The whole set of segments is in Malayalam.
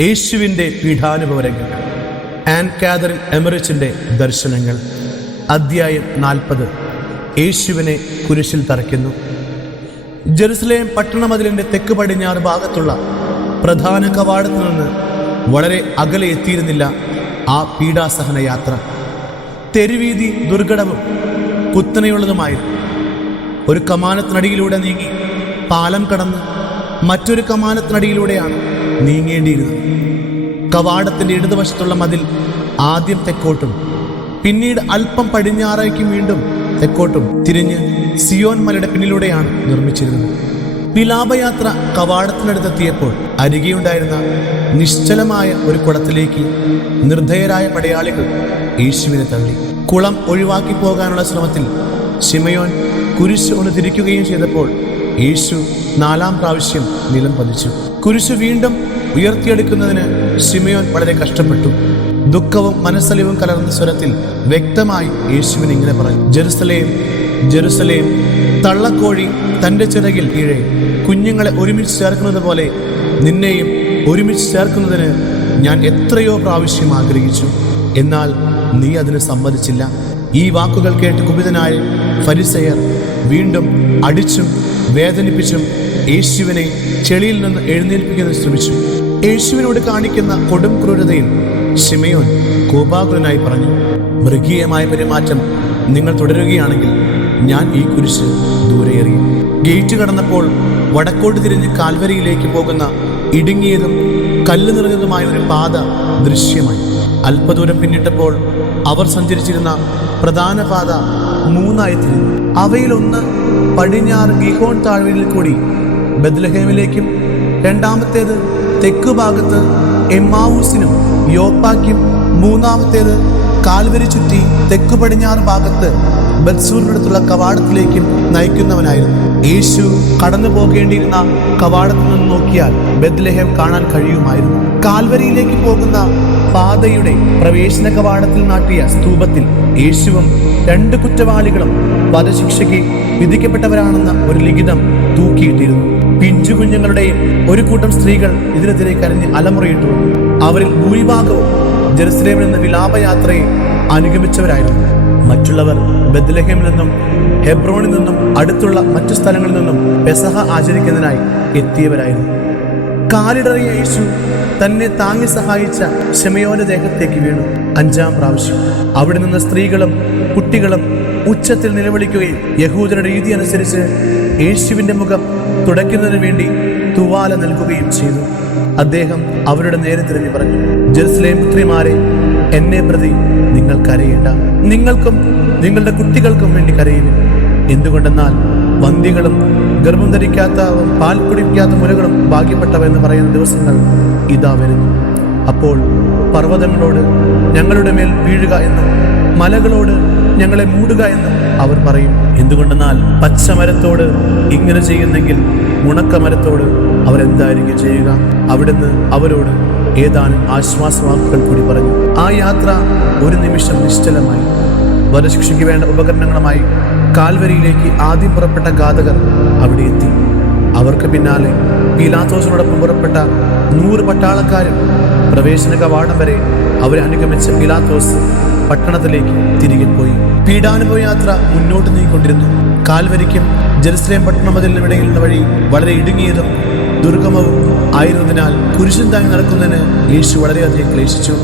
യേശുവിൻ്റെ പീഠാനുഭവരങ്ങൾ. ആൻ കാതറിൻ എമറിച്ചിൻ്റെ ദർശനങ്ങൾ. അധ്യായം 40. യേശുവിനെ കുരിശിൽ തറയ്ക്കുന്നു. ജെറുസലേം പട്ടണമതിലിൻ്റെ തെക്ക് പടിഞ്ഞാറ് ഭാഗത്തുള്ള പ്രധാന കവാടത്തിൽ നിന്ന് വളരെ അകലെ എത്തിയിരുന്നില്ല ആ പീഡാസഹന യാത്ര. തെരുവീതി ദുർഘടവും കുത്തനെയുള്ളതുമായിരുന്നു. ഒരു കമാനത്തിനടിയിലൂടെ നീങ്ങി പാലം കടന്ന് മറ്റൊരു കമാനത്തിനടിയിലൂടെയാണ് നീങ്ങേണ്ടിയിരുന്നത്. കവാടത്തിൻ്റെ ഇടതുവശത്തുള്ള മതിൽ ആദ്യം തെക്കോട്ടും പിന്നീട് അല്പം പടിഞ്ഞാറേക്കും വീണ്ടും തെക്കോട്ടും തിരിഞ്ഞ് സിയോൻ മലയുടെ പിന്നിലൂടെയാണ് നിർമ്മിച്ചിരുന്നത്. വിലാപയാത്ര കവാടത്തിനടുത്തെത്തിയപ്പോൾ അരികെയുണ്ടായിരുന്ന നിശ്ചലമായ ഒരു കുളത്തിലേക്ക് നിർദ്ധയരായ പടയാളികൾ യേശുവിനെ തള്ളി. കുളം ഒഴിവാക്കി പോകാനുള്ള ശ്രമത്തിൽ ശിമയോൻ കുരിശ് ഒന്ന് തിരിക്കുകയും ചെയ്തപ്പോൾ യേശു 4-ാം പ്രാവശ്യം നിലം പതിച്ചു. കുരിശ് വീണ്ടും ഉയർത്തിയെടുക്കുന്നതിന് ശിമയോൻ വളരെ കഷ്ടപ്പെട്ടു. ദുഃഖവും മനസ്സലിവും കലർന്ന സ്വരത്തിൽ വ്യക്തമായി യേശുവിന് ഇങ്ങനെ പറഞ്ഞു: ജെറുസലേം, ജെറുസലേം, തള്ളക്കോഴി തൻ്റെ ചിറകിൽ കീഴെ കുഞ്ഞുങ്ങളെ ഒരുമിച്ച് ചേർക്കുന്നത് പോലെ നിന്നെയും ഒരുമിച്ച് ചേർക്കുന്നതിന് ഞാൻ എത്രയോ പ്രാവശ്യം ആഗ്രഹിച്ചു, എന്നാൽ നീ അതിന് സമ്മതിച്ചില്ല. ഈ വാക്കുകൾ കേട്ട് കുപിതനായ ഫരിസയർ വീണ്ടും അടിച്ചും വേദനിപ്പിച്ചും യേശുവിനെ ചെളിയിൽ നിന്ന് എഴുന്നേൽപ്പിക്കാൻ ശ്രമിച്ചു. യേശുവിനോട് കാണിക്കുന്ന കൊടും ക്രൂരതയിൽ ശിമയോൻ കോപാകുലനായി പറഞ്ഞു: മൃഗീയമായ പെരുമാറ്റം നിങ്ങൾ തുടരുകയാണെങ്കിൽ ഞാൻ ഈ കുരിശ് ദൂരെ എറിയും. ഗേറ്റ് കടന്നപ്പോൾ വടക്കോട്ട് തിരിഞ്ഞ് കാൽവരിയിലേക്ക് പോകുന്ന ഇടുങ്ങിയതും കല്ല് നിറഞ്ഞതുമായ ഒരു പാത ദൃശ്യമായി. അല്പദൂരം പിന്നിട്ടപ്പോൾ അവർ സഞ്ചരിച്ചിരുന്ന പ്രധാന പാത 3ആയി തിരിഞ്ഞു. അവയിലൊന്ന് പടിഞ്ഞാറ് ഗിഹോൺ താഴ്വരയിൽ കൂടി ബെത്ലഹേമിലേക്കും, രണ്ടാമത്തേത് തെക്കുഭാഗത്ത് എമ്മാവൂസിനും യോപ്പായ്ക്കും, മൂന്നാമത്തേത് കാൽവരി ചുറ്റി തെക്കു പടിഞ്ഞാറ് ഭാഗത്ത് ബത്സൂറിനടുത്തുള്ള കവാടത്തിലേക്കും നയിക്കുന്നവനായിരുന്നു. യേശു കടന്നു പോകേണ്ടിയിരുന്ന കവാടത്തിൽ നിന്ന് നോക്കിയാൽ ബെത്ലഹേം കാണാൻ കഴിയുമായിരുന്നു. കാൽവരിയിലേക്ക് പോകുന്ന പാതയുടെ പ്രവേശന കവാടത്തിൽ നാട്ടിയ സ്തൂപത്തിൽ യേശുവും 2 കുറ്റവാളികളും വധശിക്ഷയ്ക്ക് വിധിക്കപ്പെട്ടവരാണെന്ന ഒരു ലിഖിതം തൂക്കിയിട്ടിരുന്നു. പിഞ്ചു കുഞ്ഞുങ്ങളുടെയും ഒരു കൂട്ടം സ്ത്രീകൾ ഇതിനെതിരെ കരഞ്ഞ് അലമുറയിട്ടു. അവരിൽ ഭൂരിഭാഗവും ജെറുസലേമിൽ നിന്ന് വിലാപയാത്രയെ അനുഗമിച്ചവരായിരുന്നു. മറ്റുള്ളവർ ബെത്ലഹേമിൽ നിന്നും ഹെബ്രോണിൽ നിന്നും അടുത്തുള്ള മറ്റു സ്ഥലങ്ങളിൽ നിന്നും പെസഹ ആചരിക്കുന്നതിനായി എത്തിയവരായിരുന്നു. കാലിടറിയ യേശു തന്നെ താങ്ങി സഹായിച്ച ശിമയോന്റെ ദേഹത്തേക്ക് വീണു 5-ാം പ്രാവശ്യം. അവിടെ നിന്ന് സ്ത്രീകളും കുട്ടികളും ഉച്ചത്തിൽ നിലവിളിക്കുകയും യഹൂദരുടെ രീതി അനുസരിച്ച് യേശുവിന്റെ മുഖം തുടയ്ക്കുന്നതിന് വേണ്ടി തുവാല നൽകുകയും ചെയ്തു. അദ്ദേഹം അവരുടെ നേരെ തിരിഞ്ഞു പറഞ്ഞു: ജെറുസലേം പുത്രിമാരെ, എന്നെ പ്രതി നിങ്ങൾ കരയേണ്ട. നിങ്ങൾക്കും നിങ്ങളുടെ കുട്ടികൾക്കും വേണ്ടി കരയുവിൻ. എന്തുകൊണ്ടെന്നാൽ വന്ധ്യകളും ഗർഭം ധരിക്കാത്തവരും പാൽ കുടിക്കാത്ത മുലകളും ഭാഗ്യപ്പെട്ടവ എന്ന് പറയുന്ന ദിവസങ്ങൾ ഇതാ വരുന്നു. അപ്പോൾ പർവ്വതങ്ങളോട് ഞങ്ങളുടെ മേൽ വീഴുക എന്നും മലകളോട് ഞങ്ങളെ മൂടുക എന്നും അവർ പറയും. എന്തുകൊണ്ടെന്നാൽ പച്ചമരത്തോട് ഇങ്ങനെ ചെയ്യുന്നെങ്കിൽ ഉണക്കമരത്തോട് അവരെന്തായിരിക്കും ചെയ്യുക? അവിടുന്ന് അവരോട് ഏതാനും ആശ്വാസവാക്കുകൾ കൂടി പറഞ്ഞു. ആ യാത്ര ഒരു നിമിഷം നിശ്ചലമായി. വധശിക്ഷയ്ക്ക് വേണ്ട ഉപകരണങ്ങളുമായി കാൽവരിയിലേക്ക് ആദ്യം പുറപ്പെട്ട ഘാതകർ അവിടെ എത്തി. അവർക്ക് പിന്നാലെ പീലാത്തോസിനോടൊപ്പം പുറപ്പെട്ട 100 പട്ടാളക്കാരും. പ്രവേശന കവാടം വരെ അവരെ അനുഗമിച്ച പീലാത്തോസ് പട്ടണത്തിലേക്ക് തിരികെ പോയി. പീഡാനുഭവ യാത്ര മുന്നോട്ട് നീങ്ങിക്കൊണ്ടിരുന്നു. കാൽവരിക്കും ജെറുസലേം പട്ടണമതിലിനും ഇടയിലുള്ള വഴി വളരെ ഇടുങ്ങിയതും ദുർഗമവും ആയിരുന്നതിനാൽ കുരിശും താങ്ങി നടക്കുന്നതിന് യേശു വളരെയധികം ക്ലേശിച്ചു.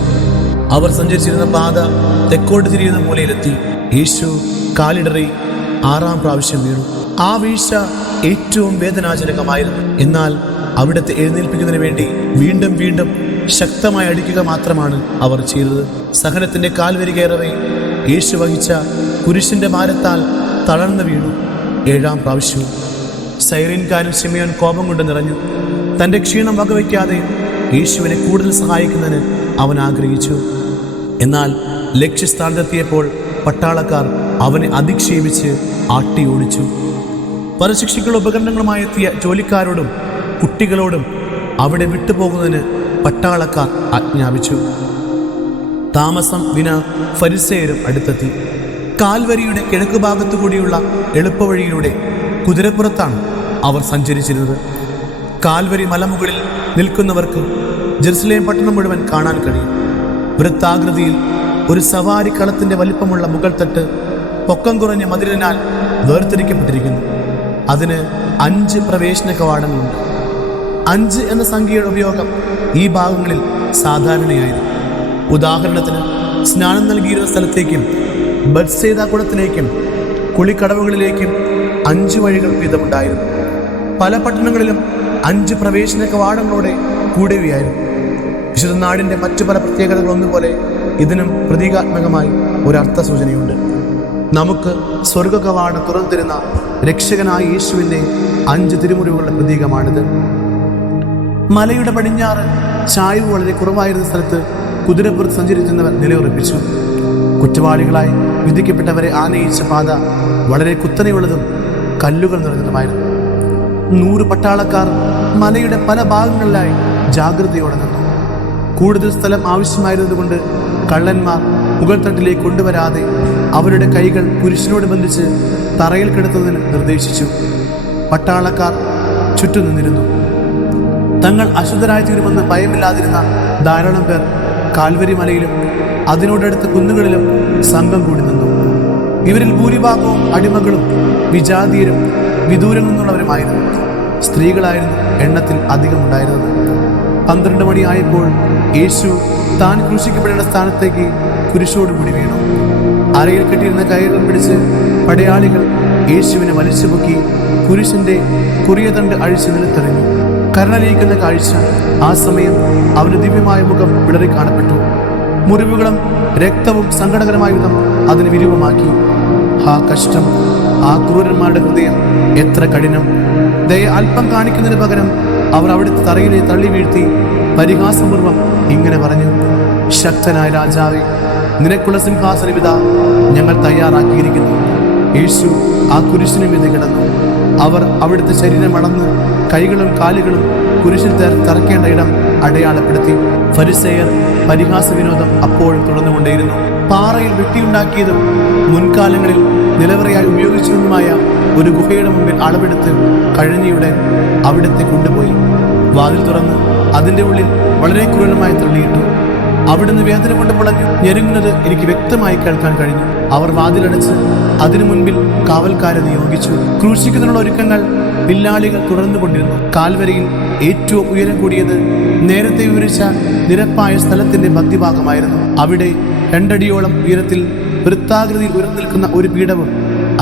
അവർ സഞ്ചരിച്ചിരുന്ന പാത തെക്കോട്ട് തിരിയുന്ന മൂലയിലെത്തി. യേശു കാലിടറി 6-ാം പ്രാവശ്യം വീണു. ആ വീഴ്ച ഏറ്റവും വേദനാജനകമായിരുന്നു. എന്നാൽ അവിടുത്തെ എഴുന്നേൽപ്പിക്കുന്നതിന് വേണ്ടി വീണ്ടും വീണ്ടും ശക്തമായി അടിക്കുക മാത്രമാണ് അവർ ചെയ്തത്. സഹനത്തിന്റെ കാൽവരി കയറവേ യേശു വഹിച്ച കുരിശിന്റെ ഭാരത്താൽ തളർന്നു വീണു 7-ാം പ്രാവശ്യവും. സൈറീൻകാരൻ ശിമയോൻ കോപം കൊണ്ട് നിറഞ്ഞു. തൻ്റെ ക്ഷീണം വകവയ്ക്കാതെ യേശുവിനെ കൂടുതൽ സഹായിക്കുന്നതിന് അവൻ ആഗ്രഹിച്ചു. എന്നാൽ ലക്ഷ്യസ്ഥാനത്തെത്തിയപ്പോൾ പട്ടാളക്കാർ അവനെ അധിക്ഷേപിച്ച് ആട്ടി ഓടിച്ചു. വധശിക്ഷയ്ക്കുള്ള ഉപകരണങ്ങളുമായി എത്തിയ ജോലിക്കാരോടും കുട്ടികളോടും അവിടെ വിട്ടുപോകുന്നതിന് പട്ടാളക്കാർ ആജ്ഞാപിച്ചു. താമസം വിന ഫരിസേയരും അടുത്തെത്തി. കാൽവരിയുടെ കിഴക്ക് ഭാഗത്തു കൂടിയുള്ള എളുപ്പവഴിയിലൂടെ കുതിരപ്പുറത്താണ് അവർ സഞ്ചരിച്ചിരുന്നത്. കാൽവരി മലമുകളിൽ നിൽക്കുന്നവർക്ക് ജെറുസലേം പട്ടണം മുഴുവൻ കാണാൻ കഴിയും. വൃത്താകൃതിയിൽ ഒരു സവാരി കളത്തിന്റെ വലിപ്പമുള്ള മുകൾ തട്ട് പൊക്കം കുറഞ്ഞ മതിലിനാൽ വേർതിരിക്കപ്പെട്ടിരിക്കുന്നു. അതിന് 5 പ്രവേശന കവാടങ്ങളുണ്ട്. 5 എന്ന സംഖ്യയുടെ ഉപയോഗം ഈ ഭാഗങ്ങളിൽ സാധാരണയായിരുന്നു. ഉദാഹരണത്തിന്, സ്നാനം നൽകിയിരുന്ന സ്ഥലത്തേക്കും ബത്സേദ കുളത്തിലേക്കും കുളിക്കടവുകളിലേക്കും 5 വഴികൾ വീതമുണ്ടായിരുന്നു. പല പട്ടണങ്ങളിലും 5 പ്രവേശന കവാടങ്ങളോടെ കൂടിയവയായിരുന്നു. വിശുദ്ധ നാടിൻ്റെ മറ്റു പല പ്രത്യേകതകളൊന്നുപോലെ ഇതിനും പ്രതീകാത്മകമായി ഒരർത്ഥ സൂചനയുണ്ട്. നമുക്ക് സ്വർഗ കവാടം തുറന്നിരുന്ന രക്ഷകനായ യേശുവിൻ്റെ 5 തിരുമുറിവുകളുടെ പ്രതീകമാണിത്. മലയുടെ പടിഞ്ഞാറ് ചായ്വ് വളരെ കുറവായിരുന്ന സ്ഥലത്ത് കുതിരപ്പുറത്ത് സഞ്ചരിക്കുന്നവർ നിലയുറപ്പിച്ചു. കുറ്റവാളികളായി വിധിക്കപ്പെട്ടവരെ ആനയിച്ച പാത വളരെ കുത്തനെയുള്ളതും കല്ലുകൾ നിറഞ്ഞതുമായിരുന്നു. 100 പട്ടാളക്കാർ മലയുടെ പല ഭാഗങ്ങളിലായി ജാഗ്രതയോടെ നിന്നു. കൂടുതൽ സ്ഥലം ആവശ്യമായിരുന്നതുകൊണ്ട് കള്ളന്മാർ മുകൾ തട്ടിലേക്ക് കൊണ്ടുവരാതെ അവരുടെ കൈകൾ കുരിശിനോട് ബന്ധിച്ച് തറയിൽ കിടത്തുന്നതിന് നിർദ്ദേശിച്ചു. പട്ടാളക്കാർ ചുറ്റും നിന്നിരുന്നു. തങ്ങൾ അശുദ്ധരായി തീരുമെന്ന് ഭയമില്ലാതിരുന്ന ധാരാളം പേർ കാൽവരി മലയിലും അതിനോടടുത്ത കുന്നുകളിലും സംഘം കൂടി നിന്നു. ഇവരിൽ ഭൂരിഭാഗവും അടിമകളും വിജാതീയരും വിദൂരങ്ങളിൽ നിന്നുള്ളവരുമായിരുന്നു. സ്ത്രീകളായിരുന്നു എണ്ണത്തിൽ അധികമുണ്ടായിരുന്നത്. 12 മണിയായപ്പോൾ യേശു താൻ ക്രൂശിക്കപ്പെടേണ്ട സ്ഥാനത്തേക്ക് കുരിശോടുകൂടി വീണു. അരയിൽ കെട്ടിയിരുന്ന കയറുകൾ പിടിച്ച് പടയാളികൾ യേശുവിനെ വലിച്ചുപൊക്കി കുരിശിന്റെ കുറിയതണ്ട് അഴിച്ച് നിലത്തെറിഞ്ഞു. കരണലിയിക്കുന്ന കാഴ്ച. ആ സമയം അവന് ദിവ്യമായ മുഖം വിളറി കാണപ്പെട്ടു. മുറിവുകളും രക്തവും സങ്കടകരമായ വിധം അതിന് വിരൂപമാക്കി. ആ കഷ്ടം! ആ ക്രൂരന്മാരുടെ ഹൃദയം എത്ര കഠിനം! ദയ അല്പം കാണിക്കുന്നതിന് പകരം അവർ അവിടുത്തെ തറയിലെ തള്ളി വീഴ്ത്തി പരിഹാസപൂർവം ഇങ്ങനെ പറഞ്ഞു: ശക്തനായ രാജാവേ, നിനക്കുള്ള സിംഹാസനം ഇതാ ഞങ്ങൾ തയ്യാറാക്കിയിരിക്കുന്നു. യേശു ആ കുരിശിന് മീതെ കിടന്നു. അവർ അവിടുത്തെ ശരീരം അളന്ന് കൈകളും കാലുകളും കുരിശിൽ തറക്കേണ്ട ഇടം അടയാളപ്പെടുത്തി. ഫരിസേയർ പരിഹാസ വിനോദം അപ്പോഴും തുടർന്നുകൊണ്ടേയിരുന്നു. പാറയിൽ വെട്ടിയുണ്ടാക്കിയതും മുൻകാലങ്ങളിൽ നിലവറയായി ഉപയോഗിച്ചതുമായ ഒരു ഗുഹയുടെ മുമ്പിൽ അളവെടുത്ത് കഴിഞ്ഞയുടൻ അവിടത്തെ കൊണ്ടുപോയി വാതിൽ തുറന്ന് അതിൻ്റെ ഉള്ളിൽ വളരെ ക്രൂരമായി തള്ളിയിട്ടു. അവിടുന്ന് വേദന കൊണ്ട് പുളഞ്ഞു ഞെരുങ്ങുന്നത് എനിക്ക് വ്യക്തമായി കേൾക്കാൻ കഴിഞ്ഞു. അവർ വാതിലടച്ച് അതിനു മുൻപിൽ കാവൽക്കാരെ നിയോഗിച്ചു. ക്രൂശിക്കുന്നതിനുള്ള ഒരുക്കങ്ങൾ പില്ലാളികൾ തുടർന്നുകൊണ്ടിരുന്നു. കാൽവരിയിൽ ഏറ്റവും ഉയരം കൂടിയത് നേരത്തെ വിവരിച്ച നിരപ്പായ സ്ഥലത്തിന്റെ മധ്യഭാഗമായിരുന്നു. അവിടെ 2 അടിയോളം ഉയരത്തിൽ വൃത്താകൃതിയിൽ ഉയർന്നു നിൽക്കുന്ന ഒരു പീഠവും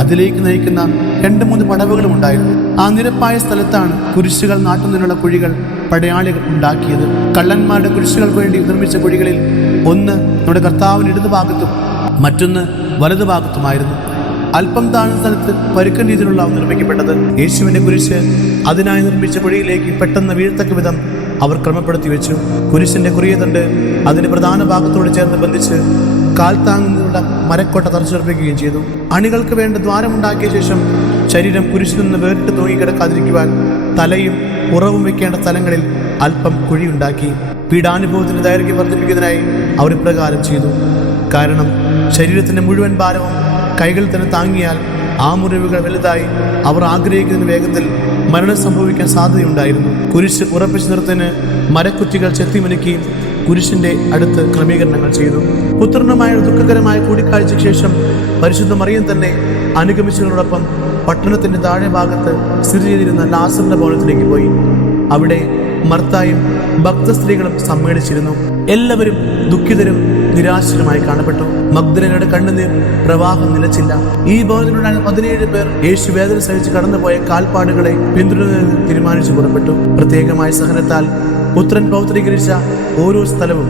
അതിലേക്ക് നയിക്കുന്ന 2-3 പടവുകളും ഉണ്ടായിരുന്നു. ആ നിരപ്പായ സ്ഥലത്താണ് കുരിശുകൾ നാട്ടുന്നതിനുള്ള കുഴികൾ പടയാളികൾ ഉണ്ടാക്കിയത്. കള്ളന്മാരുടെ കുരിശുകൾക്ക് വേണ്ടി നിർമ്മിച്ച കുഴികളിൽ ഒന്ന് നമ്മുടെ കർത്താവിന് ഇടതുഭാഗത്തും മറ്റൊന്ന് വലതുഭാഗത്തുമായിരുന്നു. അല്പം താഴ്ന്ന സ്ഥലത്ത് പരുക്കൻ രീതിയിലുള്ള നിർമ്മിക്കപ്പെട്ടത്. യേശുവിന്റെ കുരിശ് അതിനായി നിർമ്മിച്ച കുഴിയിലേക്ക് പെട്ടെന്ന് വീഴ്ത്തക്ക വിധം അവർ ക്രമപ്പെടുത്തി വെച്ചു. കുരിശിന്റെ കുറിയതണ്ട് അതിന്റെ പ്രധാന ഭാഗത്തോട് ചേർന്ന് ബന്ധിച്ച് കാൽത്താങ്ങുന്നുള്ള മരക്കോട്ട തറച്ചുറപ്പിക്കുകയും ചെയ്തു. അണികൾക്ക് വേണ്ട ദ്വാരമുണ്ടാക്കിയ ശേഷം ശരീരം കുരിശിൽ നിന്ന് വേറിട്ട് തൂങ്ങിക്കിടക്കാതിരിക്കുവാൻ തലയും ഉറവും വെക്കേണ്ട സ്ഥലങ്ങളിൽ അല്പം കുഴിയുണ്ടാക്കി. പീഡാനുഭവത്തിന്റെ ദൈർഘ്യം വർദ്ധിപ്പിക്കുന്നതിനായി അവർ ഇപ്രകാരം ചെയ്തു. കാരണം ശരീരത്തിന്റെ മുഴുവൻ ഭാരവും കൈകളിൽ തന്നെ താങ്ങിയാൽ ആ മുറിവുകൾ വലുതായി അവർ ആഗ്രഹിക്കുന്ന വേഗത്തിൽ മരണം സംഭവിക്കാൻ സാധ്യതയുണ്ടായിരുന്നു. കുരിശ് ഉറപ്പിച്ചു നിർത്തുന്നതിന് മരക്കുറ്റികൾ ചെത്തിമിനുക്കുകയും കുരിശിന്റെ അടുത്ത് ക്രമീകരണങ്ങൾ ചെയ്തു. പുത്രനുമായ ദുഃഖകരമായ കൂടിക്കാഴ്ചയ്ക്ക് ശേഷം പരിശുദ്ധ മറിയം തന്നെ അനുഗമിച്ചതിനോടൊപ്പം പട്ടണത്തിന്റെ താഴെ ഭാഗത്ത് സ്ഥിതി ചെയ്തിരുന്ന ലാസറിന്റെ ഭവനത്തിലേക്ക് പോയി. അവിടെ മർത്തായും ഭക്തസ്ത്രീകളും സമ്മേളിച്ചിരുന്നു. എല്ലാവരും ദുഃഖിതരും നിരാശരുമായി കാണപ്പെട്ടു. മഗ്ദലേനയുടെ കണ്ണുനീർ പ്രവാഹം നിലച്ചില്ല. ഈ ഭവനത്തിലുണ്ടായ 17 പേർ യേശു വേദന സഹിച്ച് കടന്നുപോയ കാൽപ്പാടുകളെ പിന്തുടരുന്നതിന് തീരുമാനിച്ചു പുറപ്പെട്ടു. പ്രത്യേകമായ സഹനത്താൽ പുത്രൻ പൗത്രീകരിച്ച ഓരോ സ്ഥലവും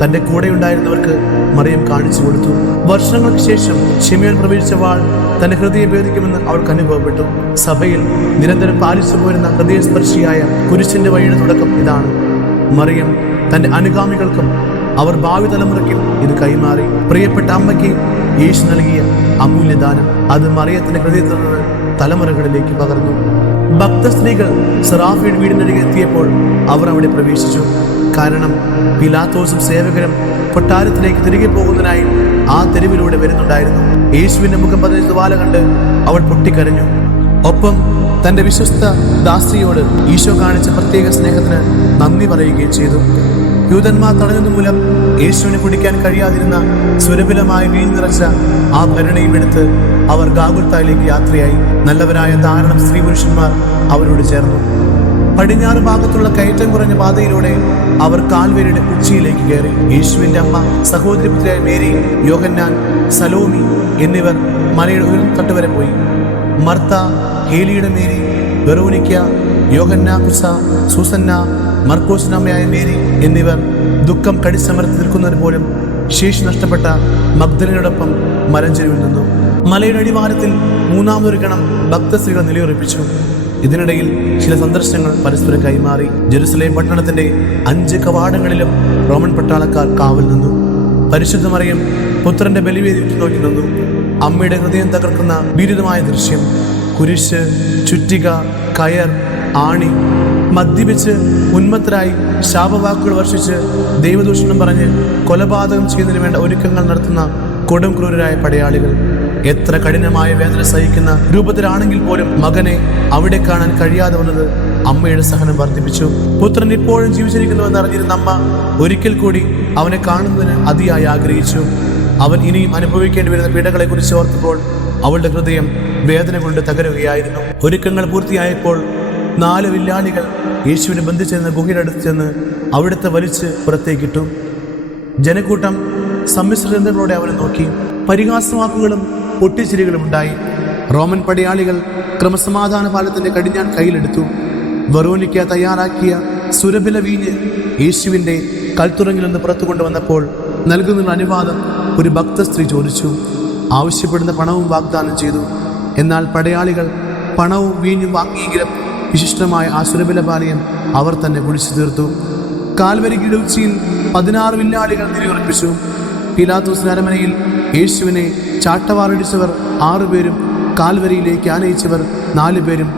തന്റെ കൂടെയുണ്ടായിരുന്നവർക്ക് മറിയം കാണിച്ചു കൊടുത്തു. വർഷങ്ങൾക്ക് ശേഷം ശിമയോൻ പ്രവചിച്ച വാൾ തന്റെ ഹൃദയം ഭേദിക്കുമെന്ന് അവൾക്ക് അനുഭവപ്പെട്ടു. സഭയിൽ നിരന്തരം പാലിച്ചു പോരുന്ന ഹൃദയസ്പർശിയായ കുരിശിന്റെ വഴിയുടെ തുടക്കം ഇതാണ്. മറിയം തന്റെ അനുഗാമികൾക്കും അവർ ഭാവി തലമുറയ്ക്കും ഇത് കൈമാറി. പ്രിയപ്പെട്ട അമ്മയ്ക്ക് യേശു നൽകിയ അമൂല്യദാനം അത് മറിയത്തിന്റെ ഹൃദയത്തിൽ നിന്ന് തലമുറകളിലേക്ക് പകർന്നു. ഭക്തസ്ത്രീകൾ സെറാഫിയുടെ വീടിനരികെ എത്തിയപ്പോൾ അവർ അവിടെ പ്രവേശിച്ചു. കാരണം പിലാത്തോസും സേവകരും കൊട്ടാരത്തിലേക്ക് തിരികെ പോകുന്നതിനായി ആ തെരുവിലൂടെ വരുന്നുണ്ടായിരുന്നു. യേശുവിന്റെ മുഖം പതിച്ച വാല കണ്ട് അവൾ പൊട്ടിക്കരഞ്ഞു. ഒപ്പം തന്റെ വിശ്വസ്ത ദാസിയോട് ഈശോ കാണിച്ച പ്രത്യേക സ്നേഹത്തിന് നന്ദി പറയുകയും ചെയ്തു. യൂതന്മാർ തടഞ്ഞതു മൂലം യേശുവിനെ കുടിക്കാൻ കഴിയാതിരുന്ന സുരഭിലമായ വീഞ്ഞ് നിറച്ച ആ ഭരണിയും എടുത്ത് അവർ ഗാഗുൽത്തായിലേക്ക് യാത്രയായി. നല്ലവരായ ധാരാളം സ്ത്രീ പുരുഷന്മാർ അവരോട് ചേർന്നു. പടിഞ്ഞാറ് ഭാഗത്തുള്ള കയറ്റം കുറഞ്ഞ പാതയിലൂടെ അവർ കാൽവരിയുടെ ഉച്ചിയിലേക്ക് കയറി. യേശുവിന്റെ അമ്മ, സഹോദരിപുത്രിയായ മേരി, യോഹന്നാൻ, സലോമി എന്നിവർ മലയുടെ ഉയർത്തട്ട് വരെ പോയി. മർത്ത, ഹേലിയുടെ മേരി, വെറോനിക്ക, യോഹന്ന, കുസ, സൂസന്ന, മർക്കോസിന്റെ അമ്മയായ മേരി എന്നിവർ ദുഃഖം കടിച്ചമർത്തി നിൽക്കുന്നവർ പോലും ശേഷി നഷ്ടപ്പെട്ട മഗ്ദലയോടൊപ്പം മലഞ്ചെരുവിൽ നിന്നു. മലയുടെ അടിവാരത്തിൽ മൂന്നാമതൊരു ഗണം ഭക്തസ്ത്രീകൾ നിലയുറപ്പിച്ചു. ഇതിനിടയിൽ ചില സന്ദർശനങ്ങൾ പരസ്പരം കൈമാറി. ജെറുസലേം പട്ടണത്തിന്റെ 5 കവാടങ്ങളിലും റോമൻ പട്ടാളക്കാർ കാവൽ നിന്നു. പരിശുദ്ധ മറിയം പുത്രന്റെ ബലിവേദി ഉറ്റുനോക്കി നിന്നു. അമ്മയുടെ ഹൃദയം തകർക്കുന്ന ഭീരുതമായ ദൃശ്യം. കുരിശ്, ചുറ്റിക, കയർ, ആണി, മദ്യപിച്ച് ഉന്മത്തരായി ശാപവാക്കുകൾ വർഷിച്ച് ദൈവദൂഷണം പറഞ്ഞ് കൊലപാതകം ചെയ്യുന്നതിന് വേണ്ട ഒരുക്കങ്ങൾ നടത്തുന്ന കൊടും ക്രൂരരായ പടയാളികൾ. എത്ര കഠിനമായ വേദന സഹിക്കുന്ന രൂപത്തിലാണെങ്കിൽ പോലും മകനെ അവിടെ കാണാൻ കഴിയാതെ വന്നത് അമ്മയുടെ സഹനം വർദ്ധിപ്പിച്ചു. പുത്രൻ ഇപ്പോഴും ജീവിച്ചിരിക്കുന്നുവെന്ന് അറിഞ്ഞിരുന്ന അമ്മ ഒരിക്കൽ കൂടി അവനെ കാണുന്നതിന് അതിയായി ആഗ്രഹിച്ചു. അവൻ ഇനിയും അനുഭവിക്കേണ്ടി വരുന്ന പീഡകളെ കുറിച്ച് ഓർത്തപ്പോൾ അവളുടെ ഹൃദയം വേദന കൊണ്ട് തകരുകയായിരുന്നു. ഒരുക്കങ്ങൾ പൂർത്തിയായപ്പോൾ 4 വില്ലാളികൾ യേശുവിനെ ബന്ധിച്ചിരുന്ന ഗുഹയുടെ അടുത്ത് ചെന്ന് അവിടുത്തെ വലിച്ച് പുറത്തേക്കിട്ടു. ജനക്കൂട്ടം സമ്മിശ്രചിന്തകളോടെ അവനെ നോക്കി. പരിഹാസവാക്കുകളും പൊട്ടിച്ചിരികളും ഉണ്ടായി. റോമൻ പടയാളികൾ ക്രമസമാധാന പാലത്തിന്റെ കടിഞ്ഞാൺ കയ്യിലെടുത്തു. വെറോനിക്ക തയ്യാറാക്കിയ സുരഭില വീഞ്ഞ് യേശുവിൻ്റെ കൽത്തുറങ്ങിൽ നിന്ന് പുറത്തു കൊണ്ടുവന്നപ്പോൾ നൽകുന്ന അനുവാദം ഒരു ഭക്ത സ്ത്രീ ചോദിച്ചു. ആവശ്യപ്പെടുന്ന പണവും വാഗ്ദാനം ചെയ്തു. എന്നാൽ പടയാളികൾ പണവും വീഞ്ഞും വാങ്ങിയെങ്കിലും വിശിഷ്ടമായ ആ സുരഭില പാനീയം അവർ തന്നെ കുടിച്ചു തീർത്തു. കാൽവരിയുടെ ഉച്ചിയിൽ 16 വില്ലാളികൾ നിലയുറപ്പിച്ചു. പീലാത്തോസിന്റെ അരമനയിൽ യേശുവിനെ ചാട്ടവാറടിച്ചവർ 6 പേരും കാൽവരിയിലേക്ക് ആനയിച്ചവർ 4 പേരും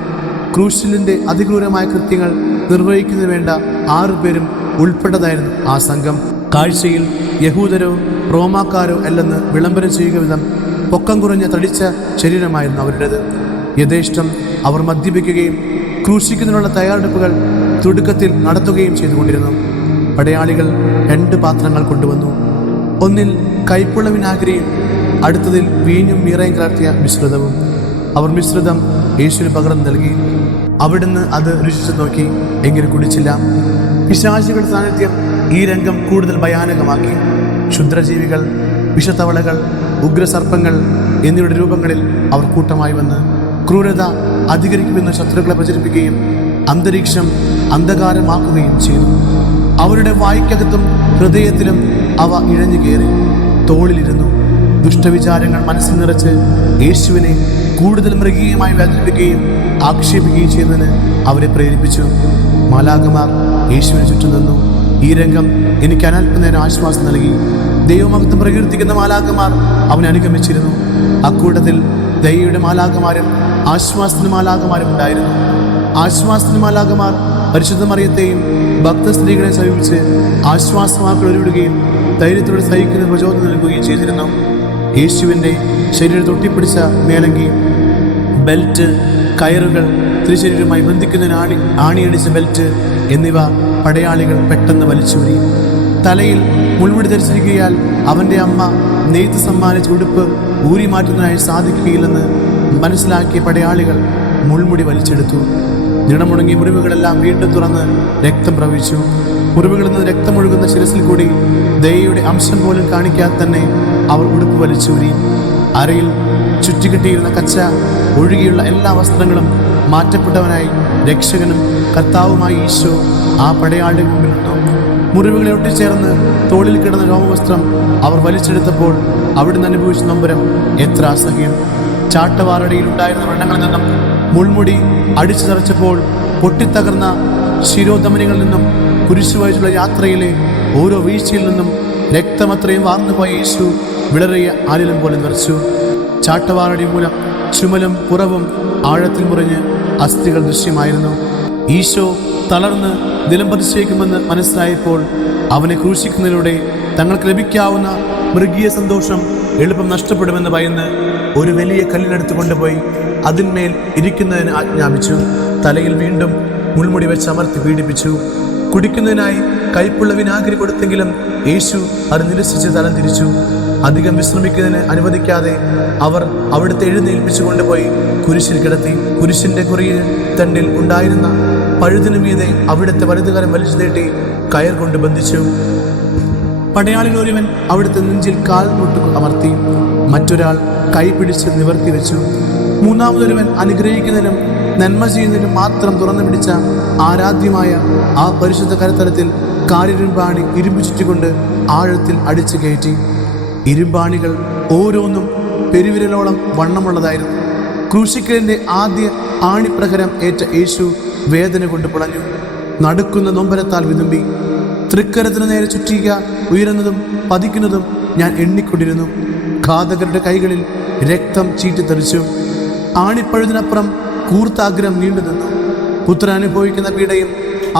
ക്രൂശിലിന്റെ അതിക്രൂരമായ കൃത്യങ്ങൾ നിർവഹിക്കുന്നതിന് വേണ്ട 6 പേരും ഉൾപ്പെട്ടതായിരുന്നു ആ സംഘം. കാഴ്ചയിൽ യഹൂദരോ റോമാക്കാരോ അല്ലെന്ന് വിളംബരം ചെയ്യുക വിധം പൊക്കം കുറഞ്ഞ തടിച്ച ശരീരമായിരുന്നു അവരുടേത്. യഥേഷ്ടം അവർ മദ്യപിക്കുകയും ക്രൂശിക്കുന്നതിനുള്ള തയ്യാറെടുപ്പുകൾ തുടക്കത്തിൽ നടത്തുകയും ചെയ്തുകൊണ്ടിരുന്നു. പടയാളികൾ 2 പാത്രങ്ങൾ കൊണ്ടുവന്നു. ഒന്നിൽ കൈപ്പുള്ള വിനാഗിരിയും അടുത്തതിൽ വീഞ്ഞും മീറയും കലർത്തിയ മിശ്രിതവും. അവർ മിശ്രിതം യേശുവിന് പകർന്നു നൽകി. അവിടുന്ന് അത് രുചിച്ചു നോക്കി, എങ്കിലും കുടിച്ചില്ല. പിശാചുകളുടെ സാന്നിധ്യം ഈ രംഗം കൂടുതൽ ഭയാനകമാക്കി. ക്ഷുദ്രജീവികൾ, വിഷത്തവളകൾ, ഉഗ്രസർപ്പങ്ങൾ എന്നിവയുടെ രൂപങ്ങളിൽ അവർ കൂട്ടമായി വന്ന് ക്രൂരത അധികരിക്കുമെന്ന് ശത്രുക്കളെ പ്രചരിപ്പിക്കുകയും അന്തരീക്ഷം അന്ധകാരമാക്കുകയും ചെയ്തു. അവരുടെ വായ്ക്കകത്തും ഹൃദയത്തിലും അവ ഇഴഞ്ഞു കയറി തോളിലിരുന്നു. ദുഷ്ടവിചാരങ്ങൾ മനസ്സിൽ നിറച്ച് യേശുവിനെ കൂടുതൽ മൃഗീയമായി വേദനിപ്പിക്കുകയും ആക്ഷേപിക്കുകയും ചെയ്യുന്നതിന് അവരെ പ്രേരിപ്പിച്ചു. മാലാഖമാർ യേശുവിന് ചുറ്റും നിന്നു. ഈ രംഗം എനിക്ക് അനൽപ്പനേരം ആശ്വാസം നൽകി. ദൈവമഹത്വം പ്രകീർത്തിക്കുന്ന മാലാഖമാർ അവനെ അനുഗമിച്ചിരുന്നു. അക്കൂട്ടത്തിൽ ദയയുടെ മാലാഖമാരും ആശ്വാസത്തിന് മാലാഖമാരും ഉണ്ടായിരുന്നു. ആശ്വാസത്തിന് മാലാഖമാർ പരിശുദ്ധ മറിയത്തെയും ഭക്തസ്ത്രീകളെ സമീപിച്ച് ആശ്വാസവാക്കുകൾ ഉരുവിടുകയും ധൈര്യത്തോടെ സഹിക്കുന്ന പ്രചോദനം നൽകുകയും ചെയ്തിരുന്നു. യേശുവിൻ്റെ ശരീരം ഒട്ടിപ്പിടിച്ച മേലങ്കി, ബെൽറ്റ്, കയറുകൾ, തിരുശരീരവുമായി ബന്ധിക്കുന്നതിന് ആണിയടിച്ച ബെൽറ്റ് എന്നിവ പടയാളികൾ പെട്ടെന്ന് വലിച്ചൂരി. തലയിൽ മുൾമുടി ധരിച്ചിരിക്കുകയാൽ അവൻ്റെ അമ്മ നെയ്ത്ത് സമ്മാനിച്ച ഉടുപ്പ് ഊരി മാറ്റുന്നതിനായി സാധിക്കുകയില്ലെന്ന് മനസ്സിലാക്കിയ പടയാളികൾ മുൾമുടി വലിച്ചെടുത്തു. നിണമുടങ്ങിയ മുറിവുകളെല്ലാം വീണ്ടും തുറന്ന് രക്തം പ്രവഹിച്ചു. മുറിവുകളിൽ നിന്ന് രക്തമൊഴുകുന്ന ശിരസിൽ കൂടി ദയയുടെ അംശം പോലും കാണിക്കാതെ തന്നെ അവർ ഉടുപ്പ് വലിച്ചൂരി. അരയിൽ ചുറ്റിക്കെട്ടിയിരുന്ന കച്ച ഒഴികെയുള്ള എല്ലാ വസ്ത്രങ്ങളും മാറ്റപ്പെട്ടവനായി രക്ഷകനും കർത്താവുമായി ഈശോ ആ പടയാളിയുടെ മുമ്പിൽ നിന്നു. മുറിവുകളെ ഒട്ടിച്ചേർന്ന് തോളിൽ കിടന്ന രോമവസ്ത്രം അവർ വലിച്ചെടുത്തപ്പോൾ അവിടുന്ന് അനുഭവിച്ച നൊമ്പരം എത്ര അസഹ്യം! ചാട്ടവാറടിയിൽ ഉണ്ടായിരുന്ന വ്രണങ്ങളിൽ നിന്നും മുൾമുടി അടിച്ചു തെറിച്ചപ്പോൾ പൊട്ടിത്തകർന്ന ശിരോധമനികളിൽ നിന്നും കുരിശുവഴിച്ചുള്ള യാത്രയിലെ ഓരോ വീഴ്ചയിൽ നിന്നും രക്തമത്രയും വാർന്നുപോയ യേശു വിളറിയ ആലിലും പോലെ നിറച്ചു. ചാട്ടവാറടി മൂലം ചുമലും പുറവും ആഴത്തിൽ മുറിഞ്ഞ് അസ്ഥികൾ ദൃശ്യമായിരുന്നു. ഈശോ തളർന്ന് നിലംപതിച്ചേക്കുമെന്ന് മനസ്സിലായപ്പോൾ അവനെ ക്രൂശിക്കുന്നതിലൂടെ തങ്ങൾക്ക് ലഭിക്കാവുന്ന മൃഗീയ സന്തോഷം എളുപ്പം നഷ്ടപ്പെടുമെന്ന് ഭയന്ന് ഒരു വലിയ കല്ലിനെടുത്ത് കൊണ്ടുപോയി അതിന്മേൽ ഇരിക്കുന്നതിന് ആജ്ഞാപിച്ചു. തലയിൽ വീണ്ടും മുൾമുടി വെച്ച് അമർത്തി പീഡിപ്പിച്ചു. കുടിക്കുന്നതിനായി കയ്പുള്ള വിനാഗിരി കൊടുത്തെങ്കിലും യേശു അത് നിരസിച്ച് തലം തിരിച്ചു. അധികം വിശ്രമിക്കുന്നതിന് അനുവദിക്കാതെ അവർ അവിടുത്തെ എഴുന്നേൽപ്പിച്ചു കൊണ്ടുപോയി കുരിശിൽ കിടത്തി. കുരിശിന്റെ കുറിയ തണ്ടിൽ ഉണ്ടായിരുന്ന പഴുതിനു മീതെ അവിടുത്തെ വലതുകരം വലിച്ചു നീട്ടി കയർ കൊണ്ട് ബന്ധിച്ചു. പടയാളികൾ ഒരുവൻ അവിടുത്തെ നെഞ്ചിൽ കാൽ മുട്ട് അമർത്തി, മറ്റൊരാൾ കൈ പിടിച്ച് നിവർത്തി വെച്ചു. മൂന്നാമതൊരുവൻ അനുഗ്രഹിക്കുന്നതിനും നന്മ ചെയ്യുന്നതിനും മാത്രം തുറന്നു പിടിച്ച ആരാധ്യമായ ആ പരിശുദ്ധ കരത്തലത്തിൽ കാലിരുമ്പാണി ഇരുമ്പ് ചുറ്റിക്കൊണ്ട് ആഴത്തിൽ അടിച്ചു കയറ്റി. ഇരുമ്പാണികൾ ഓരോന്നും പെരുവിരലോളം വണ്ണമുള്ളതായിരുന്നു. ക്രൂശിക്കലിന്റെ ആദ്യ ആണിപ്രഹരം ഏറ്റ യേശു വേദന കൊണ്ട് പുളഞ്ഞു. നടുക്കുന്ന നൊമ്പരത്താൽ വിതുമ്പി. തൃക്കരത്തിന് നേരെ ചുറ്റിക ഉയരുന്നതും പതിക്കുന്നതും ഞാൻ എണ്ണിക്കൊണ്ടിരുന്നു. ഘാതകരുടെ കൈകളിൽ രക്തം ചീറ്റിത്തെറിച്ചു. ആണിപ്പഴുതിനപ്പുറം കൂർത്താഗ്രഹം നീണ്ടു നിന്നു. പുത്രൻ അനുഭവിക്കുന്ന പീഡയും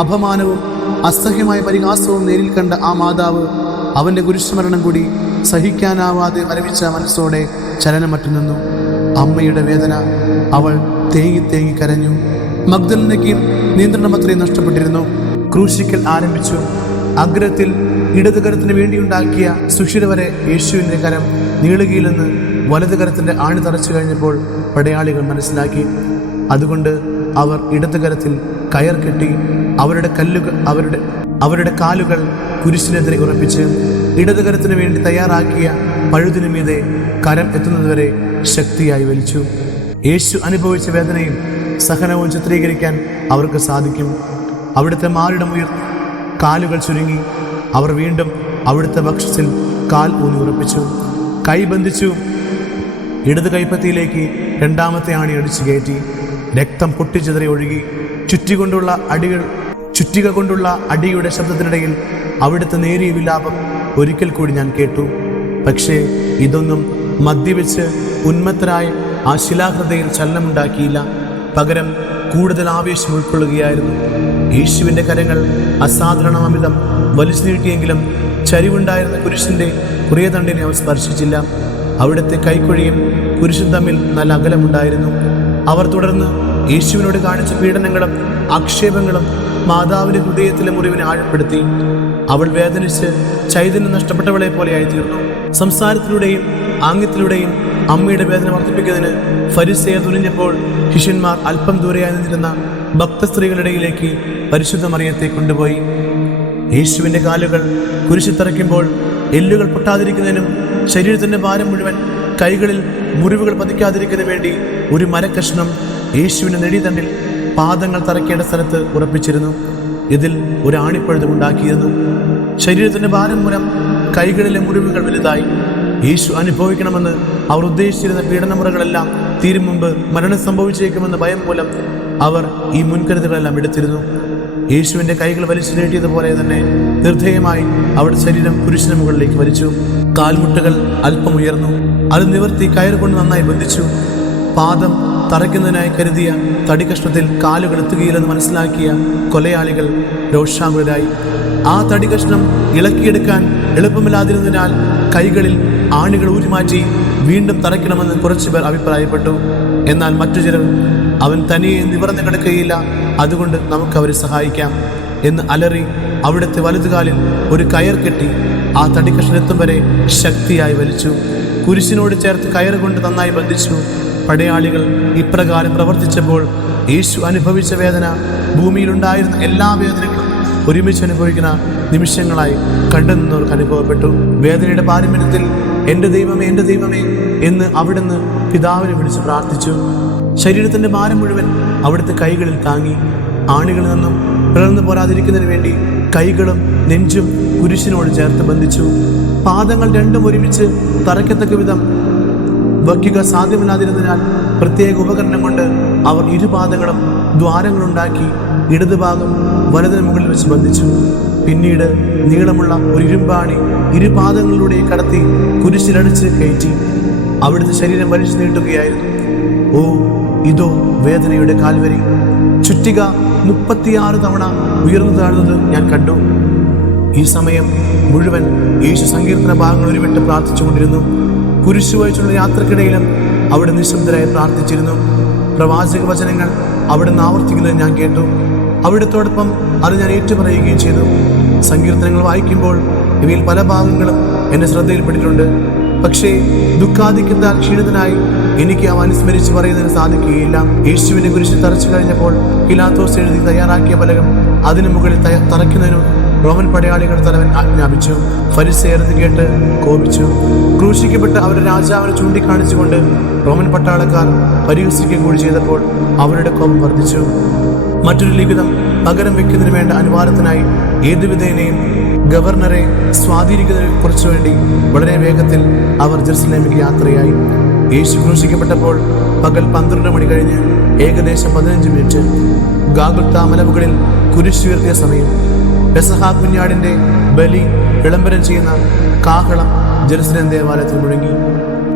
അപമാനവും അസഹ്യമായ പരിഹാസവും നേരിൽ കണ്ട ആ മാതാവ് അവൻ്റെ കുരിശുമരണം കൂടി സഹിക്കാനാവാതെ മരവിച്ച മനസ്സോടെ ചലനമറ്റു നിന്നു. അമ്മയുടെ വേദന അവൾ തേങ്ങി തേങ്ങി കരഞ്ഞു. മഗ്ദലനയ്ക്ക് നിയന്ത്രണമത്രയും നഷ്ടപ്പെട്ടിരുന്നു. ക്രൂശിക്കൽ ആരംഭിച്ചു. അഗ്രത്തിൽ ഇടതുകരത്തിന് വേണ്ടിയുണ്ടാക്കിയ സുഷിര വരെ യേശുവിൻ്റെ കരം നീളുകയില്ലെന്ന് വലതുകരത്തിൻ്റെ ആണി തറച്ചു കഴിഞ്ഞപ്പോൾ പടയാളികൾ മനസ്സിലാക്കി. അതുകൊണ്ട് അവർ ഇടതുകരത്തിൽ കയർ കെട്ടി അവരുടെ കാലുകൾ കുരിശിനെതിരെ ഉറപ്പിച്ച് ഇടതുകരത്തിന് വേണ്ടി തയ്യാറാക്കിയ പഴുതിനു മീതെ കരം എത്തുന്നതുവരെ ശക്തിയായി വലിച്ചു. യേശു അനുഭവിച്ച വേദനയും സഹനവും ചിത്രീകരിക്കാൻ അവർക്ക് സാധിക്കും. അവിടുത്തെ മാറിടം ഉയർന്നു, കാലുകൾ ചുരുങ്ങി. അവർ വീണ്ടും അവിടുത്തെ വക്ഷത്തിൽ കാൽ ഊന്നി ഉറപ്പിച്ചു. കൈ ബന്ധിച്ചു. ഇടത് കൈപ്പത്തിയിലേക്ക് രണ്ടാമത്തെ ആണി അടിച്ചു കയറ്റി. രക്തം പൊട്ടിച്ചിതറി ഒഴുകി. ചുറ്റിക കൊണ്ടുള്ള അടിയുടെ ശബ്ദത്തിനിടയിൽ അവിടുത്തെ നേരിയ വിലാപം ഒരിക്കൽ കൂടി ഞാൻ കേട്ടു. പക്ഷേ ഇതൊന്നും മദ്യവെച്ച് ഉന്മത്തരായ ആ ശിലാഹൃദയിൽ ചലനമുണ്ടാക്കിയില്ല. പകരം കൂടുതൽ ആവേശം ഉൾക്കൊള്ളുകയായിരുന്നു. യേശുവിൻ്റെ കരങ്ങൾ അസാധാരണമിതം വലിച്ചു നീട്ടിയെങ്കിലും ചരിവുണ്ടായിരുന്ന കുരിശിൻ്റെ കുറിയതണ്ടിനെ അവർ സ്പർശിച്ചില്ല. അവിടുത്തെ കൈക്കുഴിയും കുരിശും തമ്മിൽ നല്ല അകലമുണ്ടായിരുന്നു. അവർ തുടർന്ന് യേശുവിനോട് കാണിച്ച പീഡനങ്ങളും ആക്ഷേപങ്ങളും മാതാവിൻ്റെ ഹൃദയത്തിലെ മുറിവിനെ ആഴപ്പെടുത്തി. അവൾ വേദനിച്ച് ചൈതന്യം നഷ്ടപ്പെട്ടവളെ പോലെയായി തീർന്നു. സംസാരത്തിലൂടെയും ആംഗ്യത്തിലൂടെയും അമ്മയുടെ വേദന വർദ്ധിപ്പിക്കുന്നതിന് ഫരിസേയർ തുനിഞ്ഞപ്പോൾ ശിഷ്യന്മാർ അല്പം ദൂരെയായി നിന്നിരുന്ന ഭക്തസ്ത്രീകളിടയിലേക്ക് പരിശുദ്ധ മറിയത്തെ കൊണ്ടുപോയി. യേശുവിൻ്റെ കാലുകൾ കുരിശിത്തറയ്ക്കുമ്പോൾ എല്ലുകൾ പൊട്ടാതിരിക്കുന്നതിനും ശരീരത്തിൻ്റെ ഭാരം മുഴുവൻ കൈകളിൽ മുറിവുകൾ പതിക്കാതിരിക്കുന്നതിന് വേണ്ടി ഒരു മരക്കഷ്ണം യേശുവിൻ്റെ നെടിതണ്ടിൽ പാദങ്ങൾ തറയ്ക്കേണ്ട സ്ഥലത്ത് ഉറപ്പിച്ചിരുന്നു. ഇതിൽ ഒരു ആണിപ്പഴുതും ഉണ്ടാക്കിയിരുന്നു. ശരീരത്തിൻ്റെ ഭാരം മൂലം കൈകളിലെ മുറിവുകൾ വലുതായി. യേശു അനുഭവിക്കണമെന്ന് അവർ ഉദ്ദേശിച്ചിരുന്ന പീഡനമുറകളെല്ലാം തീരും മുമ്പ് മരണം സംഭവിച്ചേക്കുമെന്ന ഭയം മൂലം അവർ ഈ മുൻകരുതലുകളെല്ലാം എടുത്തിരുന്നു. യേശുവിൻ്റെ കൈകൾ വലിച്ചു നീട്ടിയതുപോലെ തന്നെ നിർദ്ധേയമായി അവരുടെ ശരീരം കുരിശിന് മുകളിലേക്ക് വലിച്ചു. കാൽമുട്ടുകൾ അല്പം ഉയർന്നു. അത് നിവർത്തി കയറുകൊണ്ട് നന്നായി ബന്ധിച്ചു. പാദം തറയ്ക്കുന്നതിനായി കരുതിയ തടികഷ്ണത്തിൽ കാലുകൾ എത്തുകയില്ലെന്ന് മനസ്സിലാക്കിയ കൊലയാളികൾ രോഷാകുലരായി. ആ തടികഷ്ണം ഇളക്കിയെടുക്കാൻ എളുപ്പമില്ലാതിരുന്നതിനാൽ കൈകളിൽ ആണികൾ ഊരിമാറ്റി വീണ്ടും തറയ്ക്കണമെന്ന് കുറച്ചുപേർ അഭിപ്രായപ്പെട്ടു. എന്നാൽ മറ്റു ചിലർ അവൻ തനിയെ നിവർന്നു കിടക്കുകയില്ല, അതുകൊണ്ട് നമുക്കവരെ സഹായിക്കാം എന്ന് അലറി അവിടുത്തെ വലതുകാലിൽ ഒരു കയർ കെട്ടി ആ തടികഷ്ണെത്തും വരെ ശക്തിയായി വലിച്ചു. കുരിശിനോട് ചേർത്ത് കയറുകൊണ്ട് നന്നായി ബന്ധിച്ചു. പടയാളികൾ ഇപ്രകാരം പ്രവർത്തിച്ചപ്പോൾ യേശു അനുഭവിച്ച വേദന ഭൂമിയിലുണ്ടായിരുന്ന എല്ലാ വേദനകളും ഒരുമിച്ച് അനുഭവിക്കുന്ന നിമിഷങ്ങളായി കണ്ടുനിന്നവർക്ക് അനുഭവപ്പെട്ടു. വേദനയുടെ പാരമ്യത്തിൽ എൻ്റെ ദൈവമേ, എൻ്റെ ദൈവമേ എന്ന് അവിടുന്ന് പിതാവിനെ വിളിച്ച് പ്രാർത്ഥിച്ചു. ശരീരത്തിൻ്റെ ഭാരം മുഴുവൻ അവിടുത്തെ കൈകളിൽ താങ്ങി. ആണികളിൽ നിന്നും പിളർന്നു പോരാതിരിക്കുന്നതിന് വേണ്ടി കൈകളും നെഞ്ചും കുരിശിനോട് ചേർത്ത് ബന്ധിച്ചു. പാദങ്ങൾ രണ്ടും ഒരുമിച്ച് തറയ്ക്കത്തക്ക വിധം വയ്ക്കുക സാധ്യമല്ലാതിരുന്നതിനാൽ പ്രത്യേക ഉപകരണം കൊണ്ട് അവർ ഇരുപാദങ്ങളും ദ്വാരങ്ങളുണ്ടാക്കി ഇടതുഭാഗം വലതിന് മുകളിൽ വെച്ച് ബന്ധിച്ചു. പിന്നീട് നീളമുള്ള ഒരു ഇരുമ്പാണി ഇരുപാദങ്ങളിലൂടെ കടത്തി കുരിശിലടിച്ച് കയറ്റി അവിടുത്തെ ശരീരം വലിച്ചു നീട്ടുകയായിരുന്നു. ഓ, ഇതോ വേദനയുടെ കാൽവരി. ചുറ്റിക 36 തവണ ഉയർന്നു താഴ്ന്നത് ഞാൻ കണ്ടു. ഈ സമയം മുഴുവൻ യേശു സങ്കീർത്തന ഭാഗങ്ങൾ ഉരുവിട്ട് പ്രാർത്ഥിച്ചുകൊണ്ടിരുന്നു. കുരിശു വഹിച്ചുള്ള യാത്രക്കിടയിലും അവിടെ നിശബ്ദരായി പ്രാർത്ഥിച്ചിരുന്നു. പ്രവാചക വചനങ്ങൾ അവിടുന്ന് ആവർത്തിക്കുന്നത് ഞാൻ കേട്ടു. അവിടുത്തോടൊപ്പം അത് ഞാൻ ഏറ്റുപറയുകയും ചെയ്തു. സങ്കീർത്തനങ്ങൾ വായിക്കുമ്പോൾ ഇവയിൽ പല ഭാഗങ്ങളും എൻ്റെ ശ്രദ്ധയിൽപ്പെട്ടിട്ടുണ്ട്. പക്ഷേ ദുഃഖാധിക്യത്താൽ ക്ഷീണിതനായി എനിക്ക് അവ അനുസ്മരിച്ച് പറയുന്നതിന് സാധിക്കുകയില്ല. യേശുവിനെ കുരിശിൽ തറച്ചു കഴിഞ്ഞപ്പോൾ പിലാത്തോസ് എഴുതി തയ്യാറാക്കിയ ഫലകം അതിനു മുകളിൽ തറയ്ക്കുന്നതിനും റോമൻ പടയാളികളുടെ തലവൻ ആജ്ഞാപിച്ചു. ഫരിസേയർ ഇത് കേട്ട് കോപിച്ചു. ക്രൂശിക്കപ്പെട്ട് അവരുടെ രാജാവിനെ ചൂണ്ടിക്കാണിച്ചുകൊണ്ട് റോമൻ പട്ടാളക്കാർ പരിഹസിക്കുകയും കൂടി ചെയ്തപ്പോൾ അവരുടെ കോപം വർദ്ധിച്ചു. മറ്റൊരു ലിഖിതം പകരം വെക്കുന്നതിന് വേണ്ട അനുവാദത്തിനായി ഏതുവിധേനയും ഗവർണറെ സ്വാധീനിക്കുന്നതിനെ കുറിച്ചു വേണ്ടി വളരെ വേഗത്തിൽ അവർ ജെറുസലേമിലേക്ക് യാത്രയായി. യേശു ക്രൂശിക്കപ്പെട്ടപ്പോൾ പകൽ 12 മണി കഴിഞ്ഞ് ഏകദേശം 15 മിനിറ്റ്. ഗാഗുൽത്താ മലമുകളിൽ കുരിശുയർത്തിയ സമയം. പെസഹ കുഞ്ഞാടിന്റെ ബലി വിളംബരം ചെയ്യുന്ന കാഹളം ജെറുസലേം ദേവാലയത്തിൽ മുഴങ്ങി.